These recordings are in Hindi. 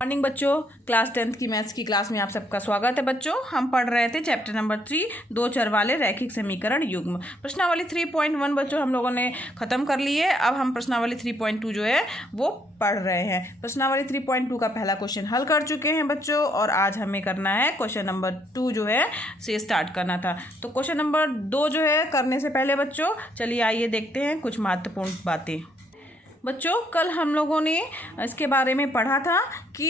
मॉर्निंग बच्चों, क्लास 10th की मैथ्स की क्लास में आप सबका स्वागत है। बच्चों, हम पढ़ रहे थे चैप्टर नंबर 3 दो चर वाले रैखिक समीकरण युग्म। प्रश्नावली 3.1 बच्चों हम लोगों ने ख़त्म कर ली है। अब हम प्रश्नावली 3.2 जो है वो पढ़ रहे हैं। प्रश्नावली 3.2 का पहला क्वेश्चन हल कर चुके हैं बच्चों, और आज हमें करना है क्वेश्चन नंबर 2 जो है से स्टार्ट करना था। तो क्वेश्चन नंबर 2 जो है करने से पहले बच्चों चलिए आइए देखते हैं कुछ महत्वपूर्ण बातें। बच्चों, कल हम लोगों ने इसके बारे में पढ़ा था कि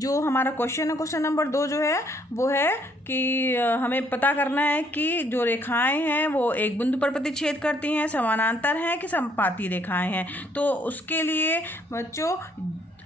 जो हमारा क्वेश्चन है क्वेश्चन नंबर 2 जो है वो है कि हमें पता करना है कि जो रेखाएं हैं वो एक बिंदु पर प्रतिच्छेद करती हैं, समानांतर हैं कि समपाती रेखाएं हैं। तो उसके लिए बच्चों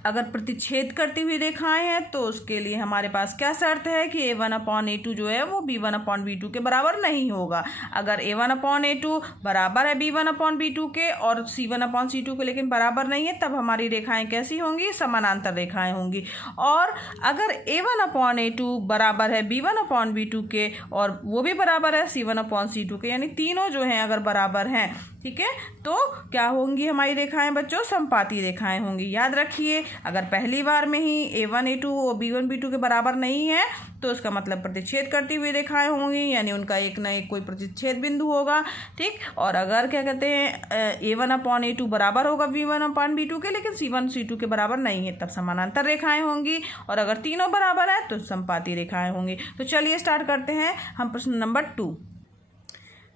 अगर प्रतिच्छेद करती हुई रेखाएं हैं तो उसके लिए हमारे पास क्या शर्त है कि a1/a2 जो है वो b1/b2 के बराबर नहीं होगा। अगर a1/a2 बराबर है b1/b2 के और c1/c2 के लेकिन बराबर नहीं है, तब हमारी रेखाएं कैसी होंगी? समानांतर रेखाएं होंगी। और अगर a1/a2 बराबर है b1/b2 के और वो भी बराबर है c1/c2 के, यानी तीनों जो हैं अगर बराबर हैं, ठीक है, तो क्या होंगी हमारी रेखाएं बच्चों? समपाती रेखाएं होंगी। याद रखिए, अगर पहली बार में ही a1 a2 और b1 b2 के बराबर नहीं है तो उसका मतलब प्रतिच्छेद करती हुई रेखाएं होंगी, यानी उनका एक ना एक कोई प्रतिच्छेद बिंदु होगा। ठीक, और अगर क्या कहते हैं a1/a2 बराबर होगा b1/b2 के लेकिन c1 c2 के बराबर नहीं है, तब समानांतर रेखाएं होंगी। और अगर तीनों बराबर है तो समपाती रेखाएं होंगी। तो चलिए स्टार्ट करते हैं हम प्रश्न नंबर 2।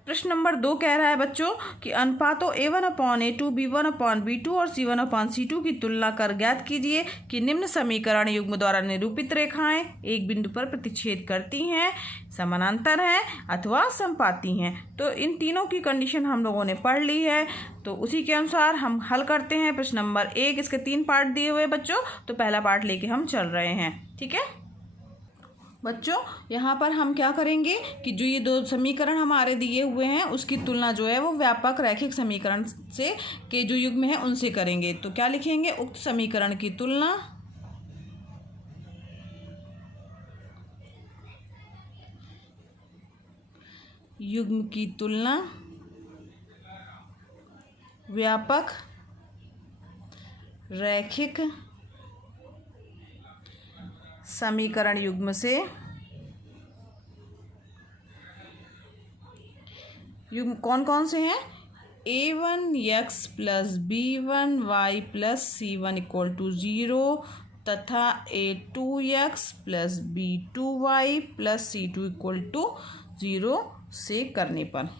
प्रश्न नंबर 2 कह रहा है बच्चों कि अनुपातों a1/a2 b1/b2 और c1/c2 की तुलना कर ज्ञात कीजिए कि निम्न समीकरण युग्म द्वारा निरूपित रेखाएं एक बिंदु पर प्रतिच्छेद करती हैं, समानांतर हैं अथवा समपाती हैं। तो इन तीनों की कंडीशन हम लोगों ने पढ़ ली है, तो उसी के अनुसार हम हल करते हैं। प्रश्न नंबर 1, इसके 3 पार्ट दिए हुए बच्चों, तो पहला पार्ट लेके हम चल रहे हैं। ठीक है बच्चों, यहाँ पर हम क्या करेंगे कि जो ये दो समीकरण हमारे दिए हुए हैं उसकी तुलना जो है वो व्यापक रैखिक समीकरण से के जो युग्म है उनसे करेंगे। तो क्या लिखेंगे? उक्त समीकरण की तुलना युग्म की तुलना व्यापक रैखिक समीकरण युग्म से। युग्म कौन कौन से हैं? a1x + b1y + c1 = 0 तथा a2x + b2y + c2 = 0 से करने पर।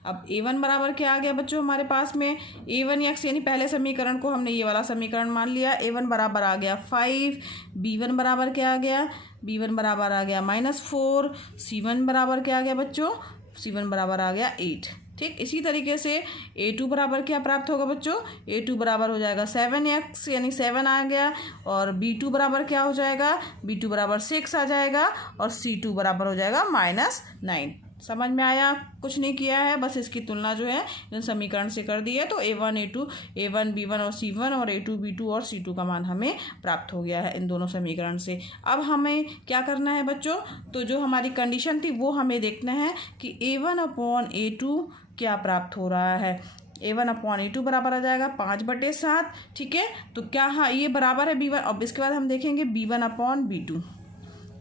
अब a1 बराबर क्या आ गया बच्चों हमारे पास में? a1x यानी पहले समीकरण को हमने ये वाला समीकरण मान लिया। a1 बराबर आ गया 5, b1 बराबर क्या आ गया? b1 बराबर आ गया -4, c1 बराबर क्या आ गया बच्चों? c1 बराबर आ गया 8। ठीक, इसी तरीके से a2 बराबर क्या प्राप्त होगा बच्चों? a2 बराबर हो जाएगा 7x यानी 7 आ गया, और b2 बराबर क्या हो जाएगा? b2 बराबर 6 आ जाएगा, और c2 बराबर हो जाएगा -9। समझ में आया? कुछ नहीं किया है, बस इसकी तुलना जो है इन समीकरण से कर दी है। तो a1 a2 a1 b1 और c1 और a2 b2 और c2 का मान हमें प्राप्त हो गया है इन दोनों समीकरण से। अब हमें क्या करना है बच्चों? तो जो हमारी कंडीशन थी वो हमें देखना है कि a1/a2 क्या प्राप्त हो रहा है। a1/a2 बराबर आ जाएगा 5/7। ठीक है, तो क्या हाँ ये बराबर है b1। अब इसके बाद हम देखेंगे b1/b2।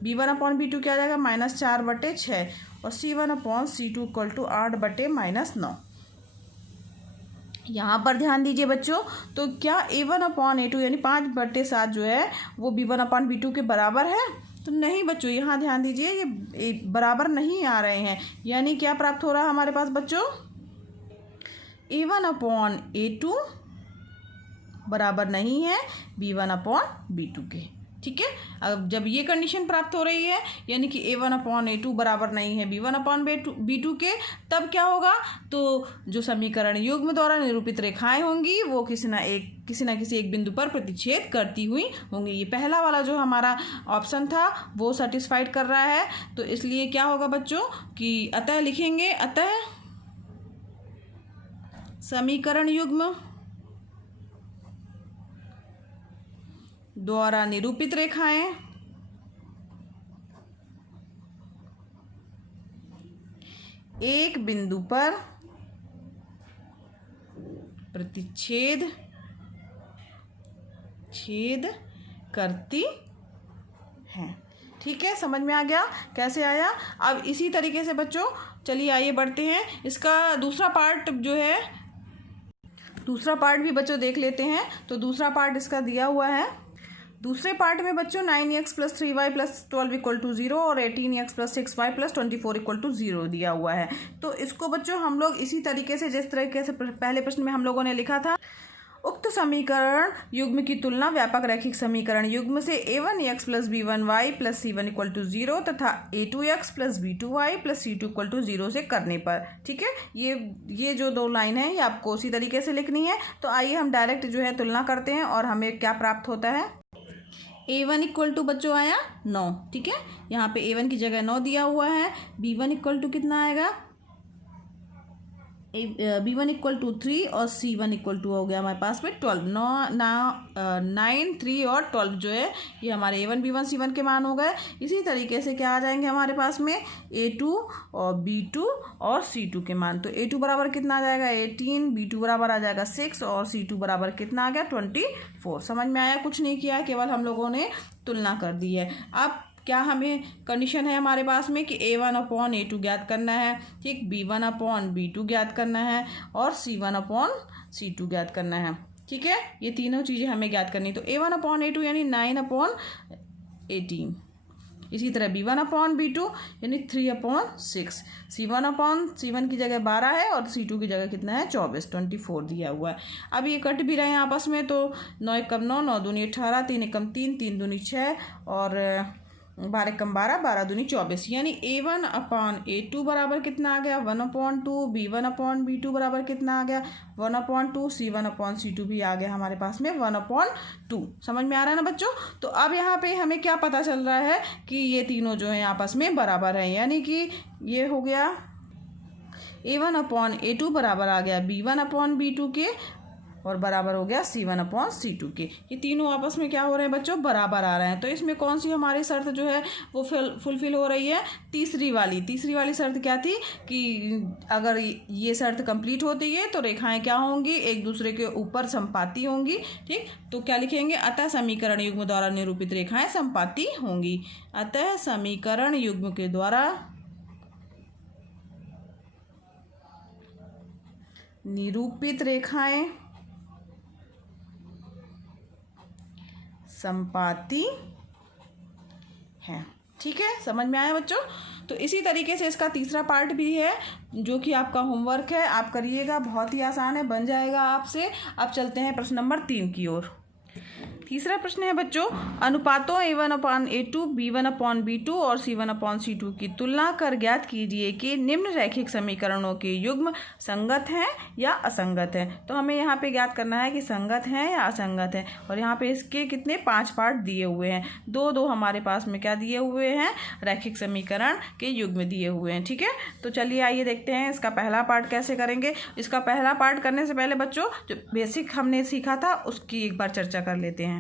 b1/b2 क्या आ जाएगा? -4/6, और c1/c2 = 8/-9। यहाँ पर ध्यान दीजिए बच्चों, तो क्या a1/a2 यानी 5/7 जो है वो b1/b2 के बराबर है? तो नहीं बच्चों, यहाँ ध्यान दीजिए, ये बराबर नहीं आ रहे हैं। यानी क्या प्राप्त हो रहा है हमारे पास बच्चों? a1/a2 बराबर नहीं है b1/b2 के। ठीक है, अब जब ये कंडीशन प्राप्त हो रही है यानी कि a1/a2 बराबर नहीं है b1/b2 के, तब क्या होगा? तो जो समीकरण युग्म द्वारा निरूपित रेखाएं होंगी वो किसी ना किसी एक बिंदु पर प्रतिच्छेद करती हुई होंगी। ये पहला वाला जो हमारा ऑप्शन था वो सेटिस्फाइड कर रहा है। तो इसलिए क्या होगा बच्चों कि अतः लिखेंगे, अतः समीकरण युग्म द्वारा निरूपित रेखाएं एक बिंदु पर प्रतिच्छेद छेद करती हैं। ठीक है, समझ में आ गया कैसे आया। अब इसी तरीके से बच्चों चलिए आइए बढ़ते हैं। इसका दूसरा पार्ट जो है, दूसरा पार्ट भी बच्चों देख लेते हैं। तो दूसरा पार्ट इसका दिया हुआ है। दूसरे पार्ट में बच्चों 9x + 3y + 12 = 0 और 18x + 6y + 24 = 0 दिया हुआ है। तो इसको बच्चों हम लोग इसी तरीके से, जिस तरीके से पहले प्रश्न में हम लोगों ने लिखा था, उक्त समीकरण युग्म की तुलना व्यापक रैखिक समीकरण युग्म से a1x + b1y + c1 = 0 तथा a2x + b2y + c2 = 0 से करने पर। ठीक है, ये जो दो लाइन है ये आपको उसी तरीके से लिखनी है। तो आइए हम डायरेक्ट जो है तुलना करते हैं और हमें क्या प्राप्त होता है। a1 = बच्चों आया 9। ठीक है, यहाँ पे a1 की जगह 9 दिया हुआ है। b1 = कितना आएगा, b1 = 3 और c1 = हो गया हमारे पास में 12। 9, 3 और 12 जो है ये हमारे a1, b1, c1 के मान हो गए। इसी तरीके से क्या आ जाएंगे हमारे पास में a2 और b2 और c2 के मान। तो a2 बराबर कितना आ जाएगा 18, b2 बराबर आ जाएगा 6 और c2 बराबर कितना आ गया 24। समझ में आया, कुछ नहीं किया, केवल हम लोगों ने तुलना कर दी है। अब क्या हमें कंडीशन है हमारे पास में कि a1/a2 ज्ञात करना है, ठीक, b1/b2 ज्ञात करना है और c1/c2 ज्ञात करना है। ठीक है, ये तीनों चीज़ें हमें ज्ञात करनी। तो a1/a2 यानी 9/18, इसी तरह b1/b2 यानी 3/6, c1 की जगह 12 है और c2 की जगह कितना है 24 दिया हुआ है। अब ये कट भी रहे हैं आपस में, तो 9 × 9, 9 दूनी 18, 3 × 3, 3 दूनी 6 और 12 × 12, 12 दूनी 24, यानी a1/a2 बराबर कितना आ गया 1/2, b1/b2 बराबर कितना आ गया 1/2, c1/c2 भी आ गया हमारे पास में 1/2। समझ में आ रहा है ना बच्चों। तो अब यहाँ पे हमें क्या पता चल रहा है कि ये तीनों जो हैं आपस में बराबर हैं, यानी कि ये हो गया a1/a2 बराबर आ गया b1/b2 के और बराबर हो गया c1/c2 के। ये तीनों आपस में क्या हो रहे हैं बच्चों, बराबर आ रहे हैं। तो इसमें कौन सी हमारी शर्त जो है वो फुलफिल हो रही है, तीसरी वाली शर्त क्या थी कि अगर ये शर्त कंप्लीट होती है तो रेखाएं क्या होंगी, एक दूसरे के ऊपर संपाती होंगी। ठीक, तो क्या लिखेंगे, अतः समीकरण युग्म द्वारा निरूपित रेखाएं संपाती होंगी। अतः समीकरण युग्म के द्वारा निरूपित रेखाएं संपाती है। ठीक है, समझ में आया बच्चों। तो इसी तरीके से इसका तीसरा पार्ट भी है जो कि आपका होमवर्क है, आप करिएगा, बहुत ही आसान है, बन जाएगा आपसे। अब चलते हैं प्रश्न नंबर 3 की ओर। तीसरा प्रश्न है बच्चों, अनुपातों a1/a2, b1/b2 और c1/c2 की तुलना कर ज्ञात कीजिए कि निम्न रैखिक समीकरणों के युग्म संगत हैं या असंगत हैं। तो हमें यहाँ पे ज्ञात करना है कि संगत हैं या असंगत हैं। और यहाँ पे इसके कितने 5 पार्ट दिए हुए हैं, दो हमारे पास में क्या दिए हुए हैं, रैखिक समीकरण के युग्म दिए हुए हैं। ठीक है, तो चलिए आइए देखते हैं इसका पहला पार्ट कैसे करेंगे। इसका पहला पार्ट करने से पहले बच्चों जो बेसिक हमने सीखा था उसकी एक बार चर्चा कर लेते हैं।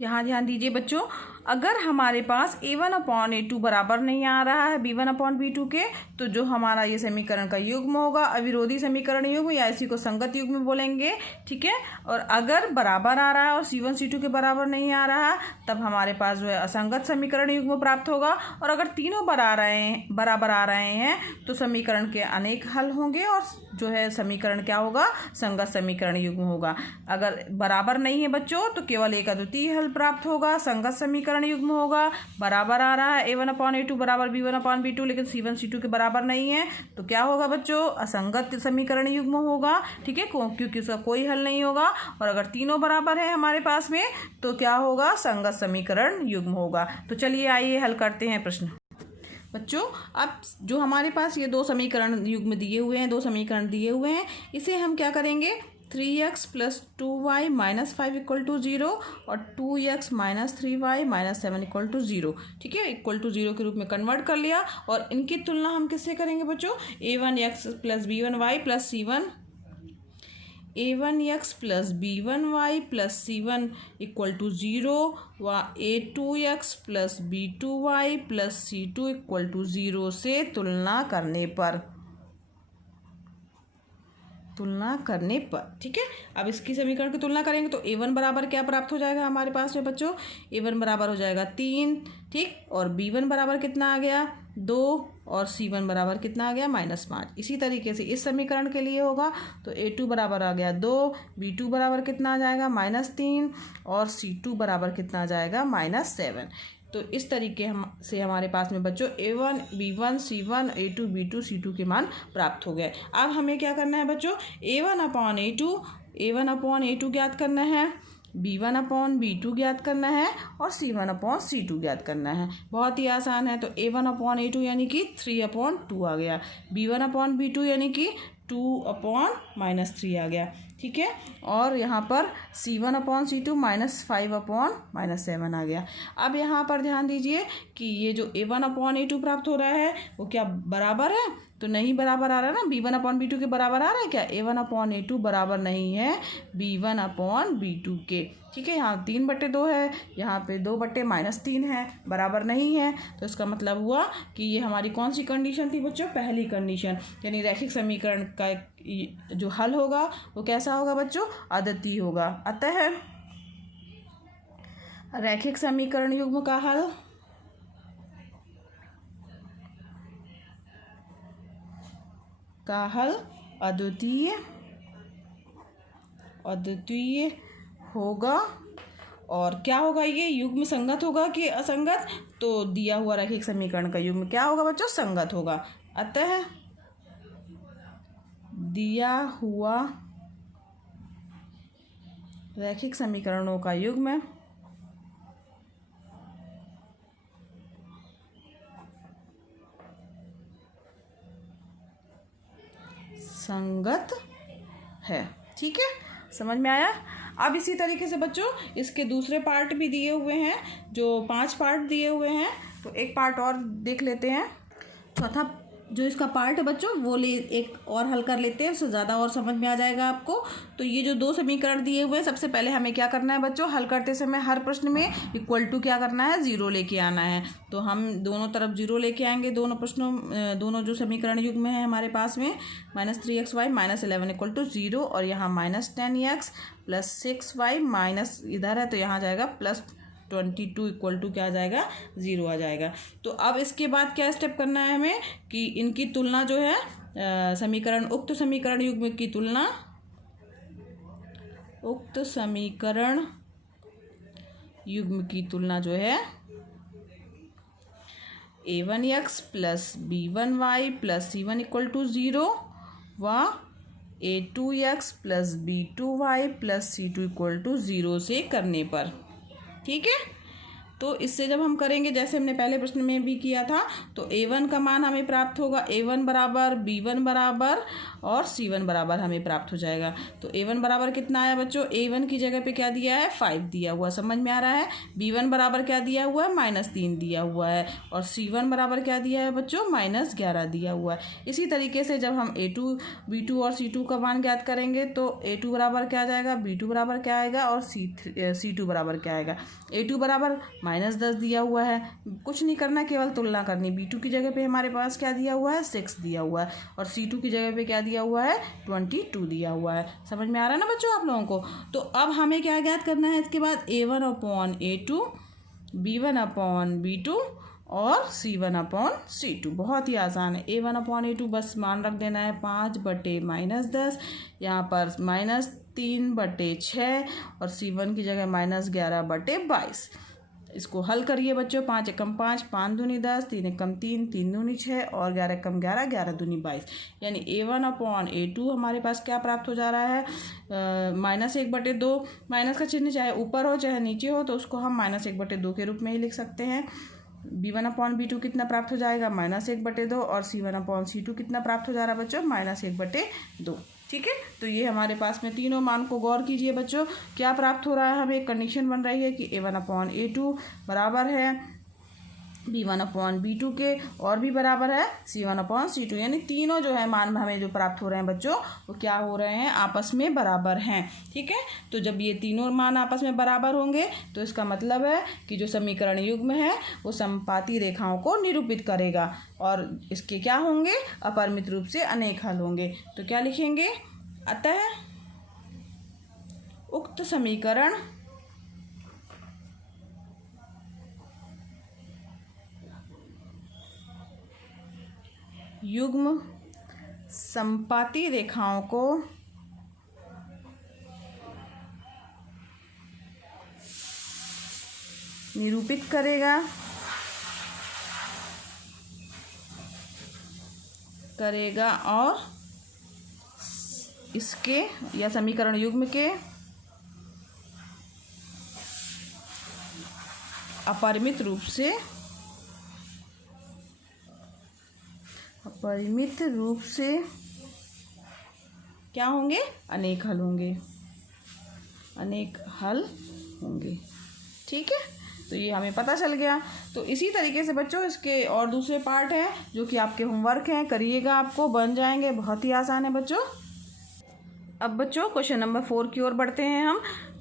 यहाँ ध्यान दीजिए बच्चों, अगर हमारे पास a1/a2 बराबर नहीं आ रहा है b1/b2 के, तो जो हमारा ये समीकरण का युग्म होगा अविरोधी समीकरण युग्म या इसी को संगत युग्म बोलेंगे। ठीक है, और अगर बराबर आ रहा है और c1 c2 के बराबर नहीं आ रहा है तब हमारे पास जो है असंगत समीकरण युग्म प्राप्त होगा। और अगर तीनों बराबर आ रहे हैं तो समीकरण के अनेक हल होंगे और जो है समीकरण क्या होगा, संगत समीकरण युग्म होगा। अगर बराबर नहीं है बच्चों तो केवल एक अद्वितीय हल प्राप्त होगा, संगत समीकरण युग्म होगा। बराबर आ रहा है a1/a2 बराबर b1/b2, लेकिन c1 c2 के बराबर नहीं है तो क्या होगा बच्चों, असंगत समीकरण युग्म होगा। ठीक है, क्योंकि उसका कोई हल नहीं होगा। और अगर तीनों बराबर है हमारे पास में तो क्या होगा, संगत समीकरण युग्म होगा। तो चलिए आइए हल करते हैं प्रश्न बच्चों। अब जो हमारे पास ये दो समीकरण युग्म दिए हुए हैं, दो समीकरण दिए हुए हैं, इसे हम क्या करेंगे, 3x + 2y - 5 = 0 और 2x - 3y - 7 = 0। ठीक है, = 0 के रूप में कन्वर्ट कर लिया। और इनकी तुलना हम किससे करेंगे बच्चों, a1x + b1y + c1 a1x + b1y + c1 = 0 व a2x + b2y + c2 = 0 से तुलना करने पर। तुलना करने पर। ठीक है, अब इसकी समीकरण की तुलना करेंगे तो a1 बराबर क्या प्राप्त हो जाएगा हमारे पास में बच्चों, a1 बराबर हो जाएगा 3, ठीक, और b1 बराबर कितना आ गया 2, और c1 बराबर कितना आ गया -5। इसी तरीके से इस समीकरण के लिए होगा तो a2 बराबर आ गया 2, b2 बराबर कितना आ जाएगा -3, और c2 बराबर कितना आ जाएगा -7। तो इस तरीके से हमारे पास में बच्चों a1 b1 c1 a2 b2 c2 के मान प्राप्त हो गए। अब हमें क्या करना है बच्चों, a1 अपॉन a2 ज्ञात करना है, b1 अपॉन b2 ज्ञात करना है, और c1 अपॉन c2 ज्ञात करना है। बहुत ही आसान है। तो a1 अपॉन a2 यानी कि 3/2 आ गया, b1 अपॉन b2 यानी कि 2/-3 आ गया। ठीक है, और यहाँ पर c1 अपॉन c2 -5/-7 आ गया। अब यहाँ पर ध्यान दीजिए कि ये जो a1 अपॉन a2 प्राप्त हो रहा है वो क्या बराबर है, तो नहीं बराबर आ रहा है ना, b1 अपॉन b2 के बराबर आ रहा है क्या, a1 अपॉन a2 बराबर नहीं है b1 अपॉन b2 के। ठीक है, यहाँ 3/2 है, यहाँ पे 2/-3 है, बराबर नहीं है। तो इसका मतलब हुआ कि ये हमारी कौन सी कंडीशन थी बच्चों, पहली कंडीशन, यानी रैखिक समीकरण का जो हल होगा वो कैसा होगा बच्चों, अद्वितीय होगा। अतः रैखिक समीकरण युग्म का हल अद्वितीय होगा। और क्या होगा, ये युग्म संगत होगा कि असंगत, तो दिया हुआ रैखिक समीकरण का युग्म क्या होगा बच्चों, संगत होगा। अतः दिया हुआ रैखिक समीकरणों का युग्म संगत है। ठीक है, समझ में आया। अब इसी तरीके से बच्चों इसके दूसरे पार्ट भी दिए हुए हैं, जो 5 पार्ट दिए हुए हैं, तो एक पार्ट और देख लेते हैं। चौथा जो इसका पार्ट है बच्चों वो एक और हल कर लेते हैं, उससे ज़्यादा और समझ में आ जाएगा आपको। तो ये जो 2 समीकरण दिए हुए हैं, सबसे पहले हमें क्या करना है बच्चों, हल करते समय हर प्रश्न में इक्वल टू क्या करना है, 0 लेके आना है। तो हम दोनों तरफ 0 लेके आएंगे, दोनों जो समीकरण युग्म है हमारे पास में, -3xy -11 = 0, और यहाँ -10x + 6y माइनस इधर है तो यहाँ जाएगा +22 = क्या आ जाएगा, 0 आ जाएगा। तो अब इसके बाद क्या स्टेप करना है हमें कि इनकी तुलना जो है उक्त समीकरण युग्म की तुलना जो है a1x + b1y + c1 = 0 व a2x + b2y + c2 = 0 से करने पर। ठीक है, तो इससे जब हम करेंगे जैसे हमने पहले प्रश्न में भी किया था, तो a1 का मान हमें प्राप्त होगा, a1 बराबर b1 बराबर और c1 बराबर हमें प्राप्त हो जाएगा। तो a1 बराबर कितना आया बच्चों, a1 की जगह पे क्या दिया है, 5 दिया हुआ, समझ में आ रहा है। b1 बराबर क्या दिया हुआ है, -3 दिया हुआ है, और c1 बराबर क्या दिया है बच्चों, -11 दिया हुआ है। इसी तरीके से जब हम a2 b2 और c2 का मान ज्ञात करेंगे तो a2 बराबर क्या आ जाएगा, b2 बराबर क्या आएगा, और c2 बराबर क्या आएगा। a2 बराबर -10 दिया हुआ है, कुछ नहीं करना, केवल तुलना करनी। b2 की जगह पे हमारे पास क्या दिया हुआ है, 6 दिया हुआ है, और c2 की जगह पे क्या दिया हुआ है, 22 दिया हुआ है। समझ में आ रहा है ना बच्चों आप लोगों को। तो अब हमें क्या ज्ञात करना है इसके बाद, a1 upon a2, b1 upon b2 और c1 अपॉन c2। बहुत ही आसान है। a1 अपॉन a2 बस मान रख देना है 5/-10, यहाँ पर -3/6, और c1 की जगह -11/22। इसको हल करिए बच्चों, 5 एकम 5, 5 दूनी 10, 3 एकम 3, 3 दूनी 6, और 11 एकम 11, 11 दूनी 22। यानी a1 अपॉन a2 हमारे पास क्या प्राप्त हो जा रहा है, -1/2। माइनस का चिन्ह चाहे ऊपर हो चाहे नीचे हो, तो उसको हम -1/2 के रूप में ही लिख सकते हैं। b1 अपॉन b2 कितना प्राप्त हो जाएगा, -1/2, और c1 अपॉन c2 कितना प्राप्त हो जा रहा है बच्चों, -1/2। ठीक है, तो ये हमारे पास में तीनों मान को गौर कीजिए बच्चों, क्या प्राप्त हो रहा है हमें, एक कंडीशन बन रही है कि a1 अपॉन a2 बराबर है b1 अपॉन b2 के, और भी बराबर है c1 अपॉन c2। यानी तीनों जो है मान हमें जो प्राप्त हो रहे हैं बच्चों, वो क्या हो रहे हैं, आपस में बराबर हैं। ठीक है, तो जब ये तीनों मान आपस में बराबर होंगे तो इसका मतलब है कि जो समीकरण युग्म है वो समपाती रेखाओं को निरूपित करेगा, और इसके क्या होंगे, अपरिमित रूप से अनेक हल होंगे। तो क्या लिखेंगे, अतः उक्त समीकरण युग्म समपाती रेखाओं को निरूपित करेगा और इसके या समीकरण युग्म के अपरिमित रूप से क्या होंगे? अनेक हल होंगे। ठीक है, तो ये हमें पता चल गया। तो इसी तरीके से बच्चों इसके और दूसरे पार्ट हैं जो कि आपके होमवर्क हैं, करिएगा, आपको बन जाएंगे, बहुत ही आसान है बच्चों। अब बच्चों क्वेश्चन नंबर 4 की ओर बढ़ते हैं हम।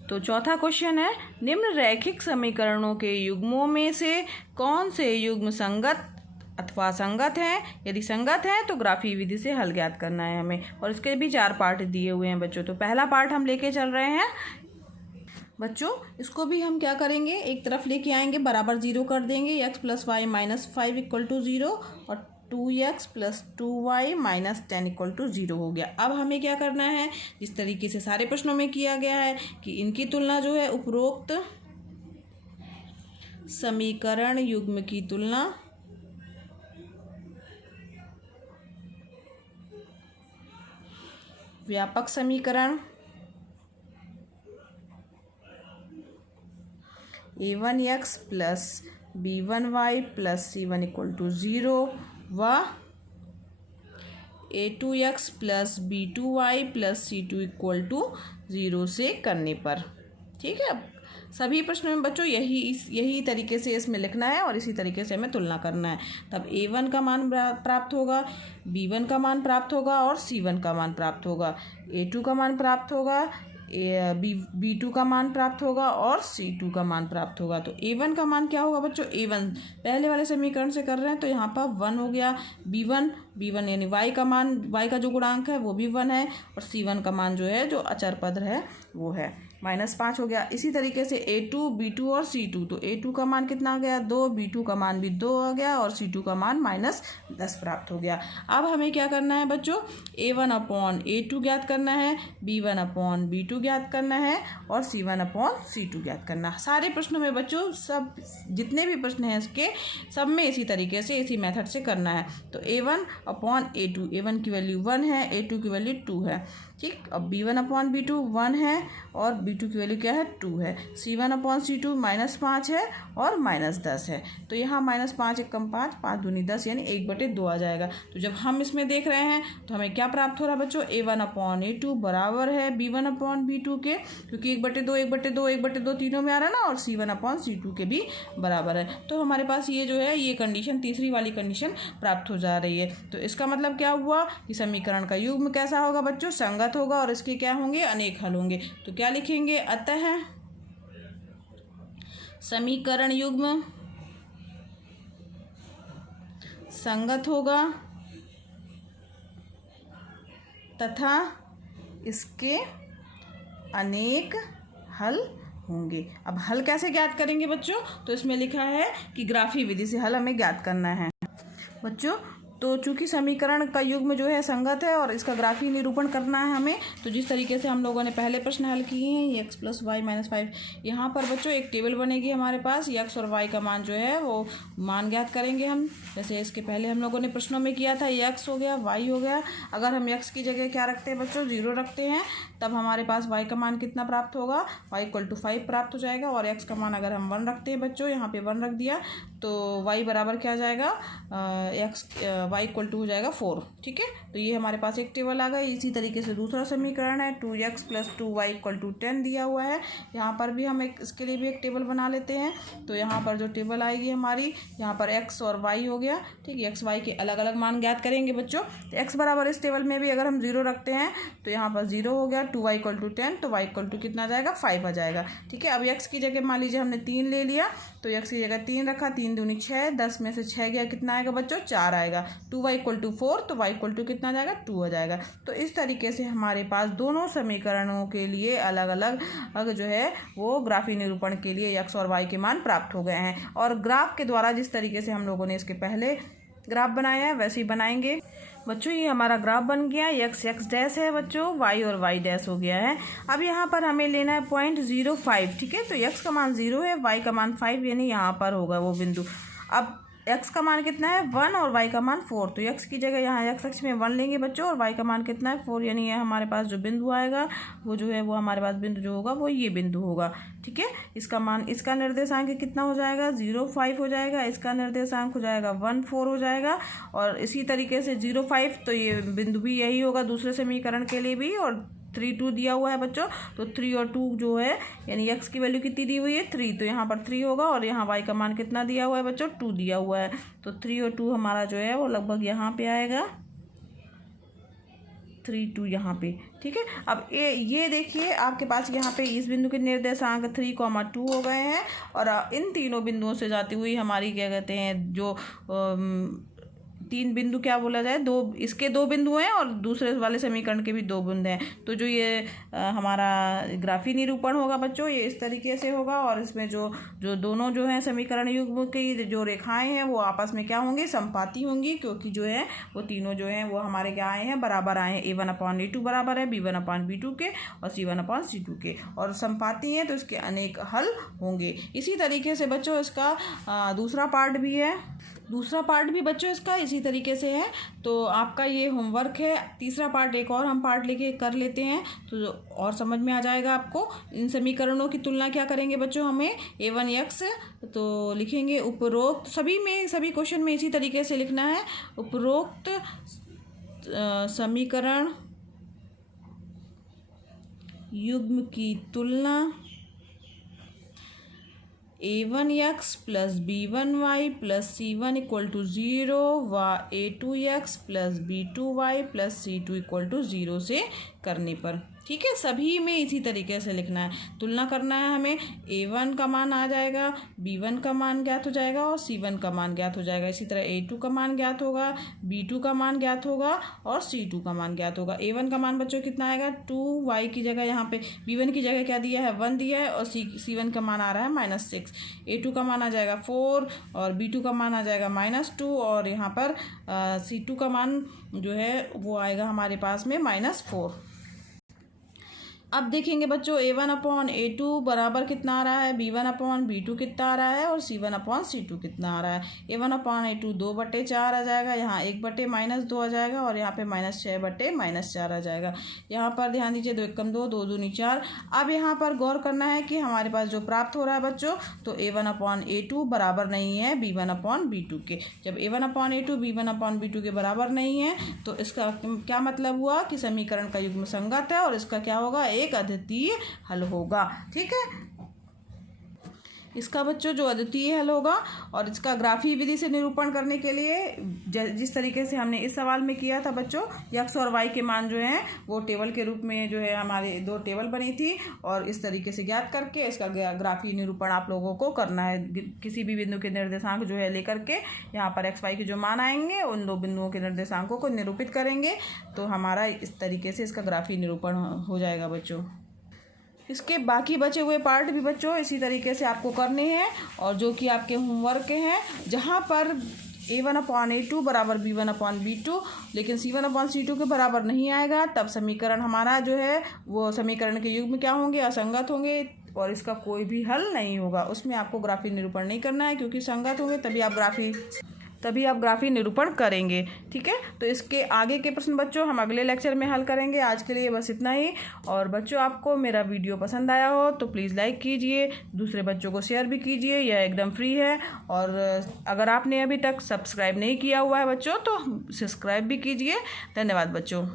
तो चौथा क्वेश्चन है, निम्न रैखिक समीकरणों के युग्मों में से कौन से युग्म संगत अथवा संगत हैं? यदि संगत हैं तो ग्राफी विधि से हल ज्ञात करना है हमें, और इसके भी 4 पार्ट दिए हुए हैं बच्चों। तो पहला पार्ट हम लेके चल रहे हैं बच्चों, इसको भी हम क्या करेंगे, एक तरफ लेके आएंगे, बराबर 0 कर देंगे। x + y - 5 = 0 और 2x + 2y - 10 = 0 हो गया। अब हमें क्या करना है, जिस तरीके से सारे प्रश्नों में किया गया है कि इनकी तुलना जो है उपरोक्त समीकरण युग्म की तुलना व्यापक समीकरण a1x + b1y + c1 = 0 व a2x + b2y + c2 = 0 से करने पर। ठीक है, अब सभी प्रश्नों में बच्चों यही तरीके से इसमें लिखना है और इसी तरीके से हमें तुलना करना है। तब a1 का मान प्राप्त होगा, b1 का मान प्राप्त होगा और c1 का मान प्राप्त होगा, a2 का मान प्राप्त होगा, b2 का मान प्राप्त होगा और c2 का मान प्राप्त होगा। तो a1 का मान क्या होगा बच्चों, a1 पहले वाले समीकरण से कर रहे हैं तो यहाँ पर 1 हो गया, b1 यानी y का मान, y का जो गुणांक है वो भी 1 है, और c1 का मान जो है, जो अचर पद है, वो है -5 हो गया। इसी तरीके से a2, b2 और c2, तो a2 का मान कितना आ गया, 2, b2 का मान भी 2 आ गया और c2 का मान -10 प्राप्त हो गया। अब हमें क्या करना है बच्चों, a1/a2 ज्ञात करना है, b1/b2 ज्ञात करना है और c1/c2 ज्ञात करना। सारे प्रश्नों में बच्चों, सब जितने भी प्रश्न हैं इसके, सब में इसी तरीके से, इसी मेथड से करना है। तो a1/a2, a1 की वैल्यू 1 है, a2 की वैल्यू 2 है। ठीक, अब b1/b2 1 है और b2 की वैल्यू क्या है, 2 है। c1/c2 -5 है और -10 है। तो यहाँ -5 × 5, 5 दूनी 10 यानी 1/2 आ जाएगा। तो जब हम इसमें देख रहे हैं तो हमें क्या प्राप्त हो रहा है बच्चों, a1/a2 बराबर है b1/b2 के, क्योंकि 1/2 1/2 1/2 तीनों में आ रहा है ना, और c1/c2 के भी बराबर है। तो हमारे पास ये जो है, ये कंडीशन, तीसरी वाली कंडीशन प्राप्त हो जा रही है। तो इसका मतलब क्या हुआ कि समीकरण का युग्म कैसा होगा बच्चों, संगत होगा और इसके क्या होंगे, अनेक हल होंगे। तो क्या लिखेंगे, अतः समीकरण युग्म संगत होगा तथा इसके अनेक हल होंगे। अब हल कैसे ज्ञात करेंगे बच्चों, तो इसमें लिखा है कि ग्राफी विधि से हल हमें ज्ञात करना है बच्चों। तो चूंकि समीकरण का युग्म जो है संगत है और इसका ग्राफी निरूपण करना है हमें, तो जिस तरीके से हम लोगों ने पहले प्रश्न हल किए हैं, x + y - 5, यहाँ पर बच्चों एक टेबल बनेगी हमारे पास, x और y का मान जो है वो मान ज्ञात करेंगे हम। जैसे इसके पहले हम लोगों ने प्रश्नों में किया था, x हो गया, y हो गया। अगर हम x की जगह क्या रखते हैं बच्चों, 0 रखते हैं, तब हमारे पास y का मान कितना प्राप्त होगा, y = 5 प्राप्त हो जाएगा। और x का मान अगर हम 1 रखते हैं बच्चों, यहाँ पे 1 रख दिया, तो y बराबर क्या आ जाएगा, y = हो जाएगा 4। ठीक है, तो ये हमारे पास एक टेबल आ गई। इसी तरीके से दूसरा समीकरण है, 2x + 2y = 10 दिया हुआ है। यहाँ पर भी हम इसके लिए भी एक टेबल बना लेते हैं। तो यहाँ पर जो टेबल आएगी हमारी, यहाँ पर x और y हो गया। ठीक है, x y के अलग अलग मान ज्ञात करेंगे बच्चों। तो x बराबर, इस टेबल में भी अगर हम 0 रखते हैं तो यहाँ पर 0 हो गया, 2y=10, तो y= कितना आ जाएगा 5 आ जाएगा। ठीक है, अब x की जगह मान लीजिए हमने 3 ले लिया, तो x की जगह 3 रखा, 3 दूनी 6, 10 में से 6 गया, कितना आएगा बच्चों 4 आएगा। 2y=4, तो y= कितना आ जाएगा 2 आ जाएगा। तो इस तरीके से हमारे पास दोनों समीकरणों के लिए अलग अलग जो है वो ग्राफी निरूपण के लिए x और y के मान प्राप्त हो गए हैं। और ग्राफ के द्वारा जिस तरीके से हम लोगों ने इसके पहले ग्राफ बनाया है वैसे ही बनाएंगे बच्चों। ये हमारा ग्राफ बन गया, x डैश है बच्चों, y और y डैश हो गया है। अब यहाँ पर हमें लेना है 0.05। ठीक है, तो x का मान 0 है, y का मान 5, यानी यहाँ पर होगा वो बिंदु। अब x का मान कितना है 1 और y का मान 4, तो x की जगह यहाँ x अक्ष में 1 लेंगे बच्चों, और y का मान कितना है 4, यानी ये हमारे पास जो बिंदु आएगा वो जो है वो हमारे पास बिंदु जो होगा वो ये बिंदु होगा। ठीक है, इसका मान, इसका निर्देशांक कितना हो जाएगा 0.5 हो जाएगा, इसका निर्देशांक हो जाएगा 1.4 हो जाएगा, और इसी तरीके से 0.5, तो ये बिंदु भी यही होगा दूसरे समीकरण के लिए भी। और 3 दिया हुआ है बच्चों, तो 3 और 2 जो है यानी x की वैल्यू कितनी दी हुई है 3, तो यहाँ पर 3 होगा, और यहाँ y का मान कितना दिया हुआ है बच्चों 2 दिया हुआ है, तो 3 और 2 हमारा जो है वो लगभग यहाँ पे आएगा 3, 2 यहाँ पे। ठीक है, अब ये देखिए आपके पास यहाँ पे इस बिंदु के निर्देशांक 3, 2 हो गए हैं, और इन तीनों बिंदुओं से जाती हुई हमारी क्या कहते हैं जो 3 बिंदु क्या बोला जाए, इसके 2 बिंदु हैं और दूसरे वाले समीकरण के भी 2 बिंदु हैं। तो जो ये हमारा ग्राफी निरूपण होगा बच्चों ये इस तरीके से होगा, और इसमें जो दोनों जो हैं समीकरण युग्म की जो रेखाएं हैं वो आपस में क्या होंगी, समपाती होंगी, क्योंकि जो है वो तीनों जो हैं वो हमारे क्या आए हैं, बराबर आए हैं। a1/a2 बराबर है b1/b2 के और c1/c2 के, और समपाती हैं तो इसके अनेक हल होंगे। इसी तरीके से बच्चों इसका दूसरा पार्ट भी बच्चों इसका इसी तरीके से है। तो आपका ये होमवर्क है। तीसरा पार्ट एक और हम पार्ट लेके कर लेते हैं तो और समझ में आ जाएगा आपको। इन समीकरणों की तुलना क्या करेंगे बच्चों, हमें a1x तो लिखेंगे उपरोक्त, सभी क्वेश्चन में इसी तरीके से लिखना है। उपरोक्त समीकरण युग्म की तुलना a1x plus b1y plus c1=0 व a2x plus b2y plus c2=0 से करने पर। ठीक है, सभी में इसी तरीके से लिखना है, तुलना करना है हमें। a1 का मान आ जाएगा, b1 का मान ज्ञात हो जाएगा और c1 का मान ज्ञात हो जाएगा। इसी तरह a2 का मान ज्ञात होगा, b2 का मान ज्ञात होगा और c2 का मान ज्ञात होगा। a1 का मान बच्चों कितना आएगा 2y की जगह यहाँ पे b1 की जगह क्या दिया है 1 दिया है, और c1 का मान आ रहा है -6। a2 का मान आ जाएगा 4 और b2 का मान आ जाएगा -2, और यहाँ पर c2 का मान जो है वो आएगा हमारे पास में -4। अब देखेंगे बच्चों a1/a2 बराबर कितना आ रहा है, b1/b2 कितना आ रहा है और c1/c2 कितना आ रहा है। a1/a2 2/4 आ जाएगा, यहाँ 1/-2 आ जाएगा, और यहाँ पे -6/-4 आ जाएगा। यहाँ पर ध्यान दीजिए 2 एकम 2, 2 दूनी 4। अब यहाँ पर गौर करना है कि हमारे पास जो प्राप्त हो रहा है बच्चों, तो a1/a2 बराबर नहीं है b1/b2 के। जब a1/a2 b1/b2 के बराबर नहीं है तो इसका क्या मतलब हुआ कि समीकरण का युग्म संगत है, और इसका क्या होगा, एक अद्वितीय हल होगा। ठीक है, इसका बच्चों जो अद्वितीय हल होगा, और इसका ग्राफी विधि से निरूपण करने के लिए जिस तरीके से हमने इस सवाल में किया था बच्चों, x और y के मान जो हैं वो टेबल के रूप में जो है हमारे 2 टेबल बनी थी, और इस तरीके से ज्ञात करके इसका ग्राफी निरूपण आप लोगों को करना है। किसी भी बिंदु के निर्देशांक जो है लेकर के यहाँ पर x y के जो मान आएंगे उन 2 बिंदुओं के निर्देशांकों को निरूपित करेंगे, तो हमारा इस तरीके से इसका ग्राफी निरूपण हो जाएगा बच्चों। इसके बाकी बचे हुए पार्ट भी बच्चों इसी तरीके से आपको करने हैं, और जो कि आपके होमवर्क के हैं, जहाँ पर a1/a2 बराबर b1/b2 लेकिन c1/c2 के बराबर नहीं आएगा, तब समीकरण हमारा जो है वो समीकरण के युग्म क्या होंगे, असंगत होंगे, और इसका कोई भी हल नहीं होगा। उसमें आपको ग्राफी निरूपण नहीं करना है, क्योंकि संगत होंगे तभी आप ग्राफी निरूपण करेंगे। ठीक है, तो इसके आगे के प्रश्न बच्चों हम अगले लेक्चर में हल करेंगे। आज के लिए बस इतना ही। और बच्चों आपको मेरा वीडियो पसंद आया हो तो प्लीज़ लाइक कीजिए, दूसरे बच्चों को शेयर भी कीजिए, यह एकदम फ्री है। और अगर आपने अभी तक सब्सक्राइब नहीं किया हुआ है बच्चों तो सब्सक्राइब भी कीजिए। धन्यवाद बच्चों।